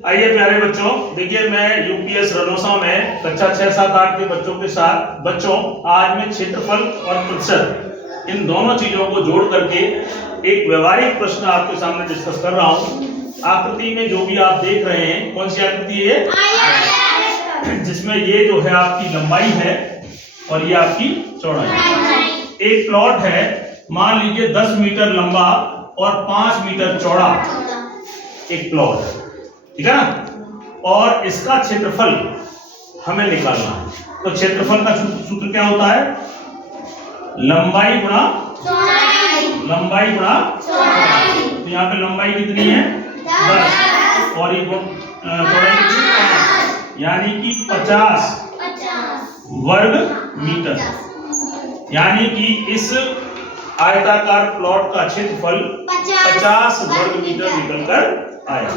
आइए प्यारे बच्चों, देखिए मैं यूपीएस रनोसा में कक्षा 6, 7, 8 के बच्चों के साथ आज मैं क्षेत्रफल और प्रतिशत इन दोनों चीजों को जोड़ करके एक व्यवहारिक प्रश्न आपके सामने डिस्कस कर रहा हूं। आकृति में जो भी आप देख रहे हैं, कौन सी आकृति है? जिसमें ये जो है आपकी लंबाई है और ये आपकी चौड़ाई। एक प्लॉट है, मान लीजिए 10 मीटर लंबा और 5 मीटर चौड़ा एक प्लॉट है, ठीक है ना? और इसका क्षेत्रफल हमें निकालना है। तो क्षेत्रफल का सूत्र क्या होता है? लंबाई गुणा लंबाई गुणा चौड़ाई। तो यहाँ पे लंबाई कितनी है? 10 और ये चौड़ाई कितनी है? यानी कि 50 वर्ग मीटर। यानी कि इस आयताकार प्लॉट का क्षेत्रफल 50 वर्ग मीटर निकल कर आया।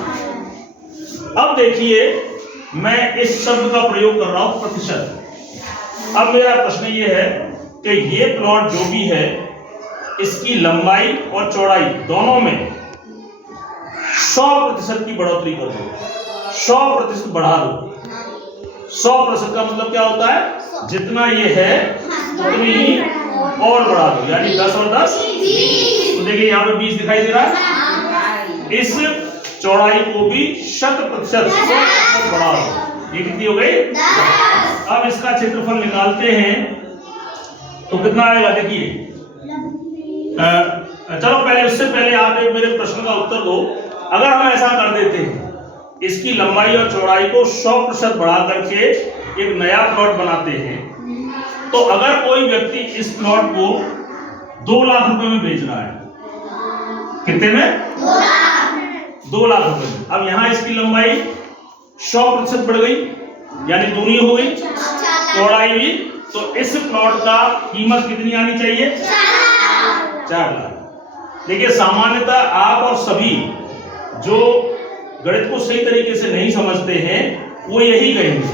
अब देखिए, मैं इस शब्द का प्रयोग कर रहा हूं प्रतिशत। अब मेरा प्रश्न ये है कि ये प्लॉट जो भी है, इसकी लंबाई और चौड़ाई दोनों में 100% की बढ़ोतरी कर दो, 100% बढ़ा दो। 100% का मतलब क्या होता है? जितना ये है उतनी ही और बढ़ा दो, यानी 10 और 10 20। तो देखिए यहाँ पे 20 दिखाई दे रहा है। इस चौड़ाई को भी 100% बढ़ा दो। ये कितनी हो गई? 10। अब इसका क्षेत्रफल निकालते हैं तो कितना आएगा? देखिए, चलो पहले उससे पहले आप एक मेरे प्रश्न का उत्तर दो। अगर हम ऐसा कर देते हैं, इसकी लंबाई और चौड़ाई को 100% बढ़ा करके एक नया प्लॉट बनाते हैं, तो अगर कोई व्यक्ति इस प्लॉट को 2 लाख रुपए में बेच रहा है, कितने में? 2 लाख रुपए में। अब यहाँ इसकी लंबाई 100% बढ़ गई, यानी दूनी हो गई, चौड़ाई भी। तो इस प्लॉट का कीमत कितनी आनी चाहिए? 4 लाख। देखिए, सामान्यतः आप और सभी जो गणित को सही तरीके से नहीं समझते हैं, वो यही कहेंगे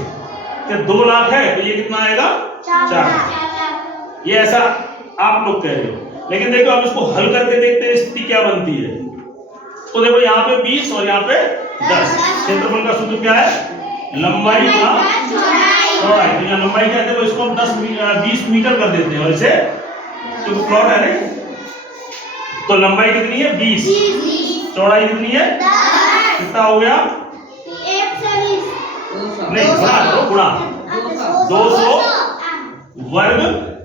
कि 2 लाख है तो ये कितना आएगा? 4। ये ऐसा आप लोग कह रहे हो, लेकिन देखो अब इसको हल करके देखते हैं स्थिति क्या बनती है। तो देखो यहाँ पे 20 और यहाँ पे 10। क्षेत्रफल का सूत्र क्या है? लंबाई गुणा चौड़ाई। तो यहाँ लंबाई क्या है? इसको हम 20 मीटर कर देते हैं, वैसे क्योंकि प्लॉट है नहीं। तो लंबाई कितनी है? 20। चौड़ाई कितनी है? 10। कितना हो गया? 120 नहीं, गुणा 200 वर्ग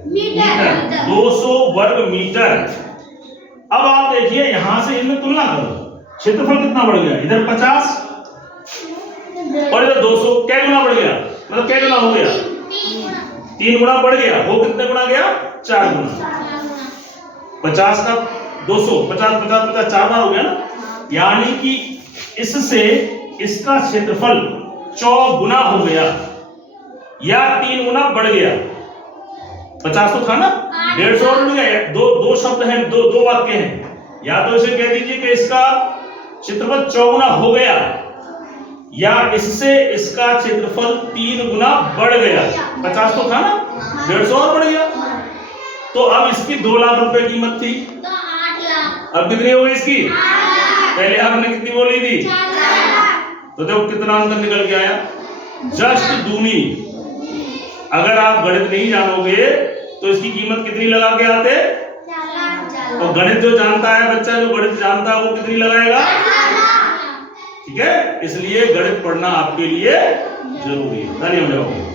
मीटर। 200 वर्ग मीटर। अब आप देखिए, यहां से इनमें तुलना करो, क्षेत्रफल कितना बढ़ गया? इधर 50 और इधर 200। क्या गुना बढ़ गया? मतलब क्या गुना हो गया? 3 गुना बढ़ गया। वो कितने गुना गया? 4 गुना। 50 का 200, 50 50 50 4 बार हो गया ना। यानी कि इससे इसका क्षेत्रफल 4 गुना हो गया या 3 गुना बढ़ गया। 50 तो था ना, 150 और बढ़ गया। दो शब्द हैं, दो वाक्य हैं। या तो इसे कह दीजिए कि इसका क्षेत्रफल 4 गुना हो गया, या इससे इसका क्षेत्रफल 3 गुना बढ़ गया। 50 तो था ना, 150 और बढ़ गया। तो अब इसकी 2 लाख रुपए कीमत थी, तो 8 लाख। अब कितनी हो गई इसकी? 8 लाख। पहले आपने कितनी बोली थी? 4 लाख। तो देखो कितना अंतर निकल के आया, जस्ट दूनी। अगर आप गणित नहीं जानोगे तो इसकी कीमत कितनी लगा के आते? 4 लाख। तो गणित जो जानता है बच्चा, जो गणित जानता है, वो कितनी लगाएगा? 4 लाख। ठीक है, इसलिए गणित पढ़ना आपके लिए जरूरी है। धन्यवाद।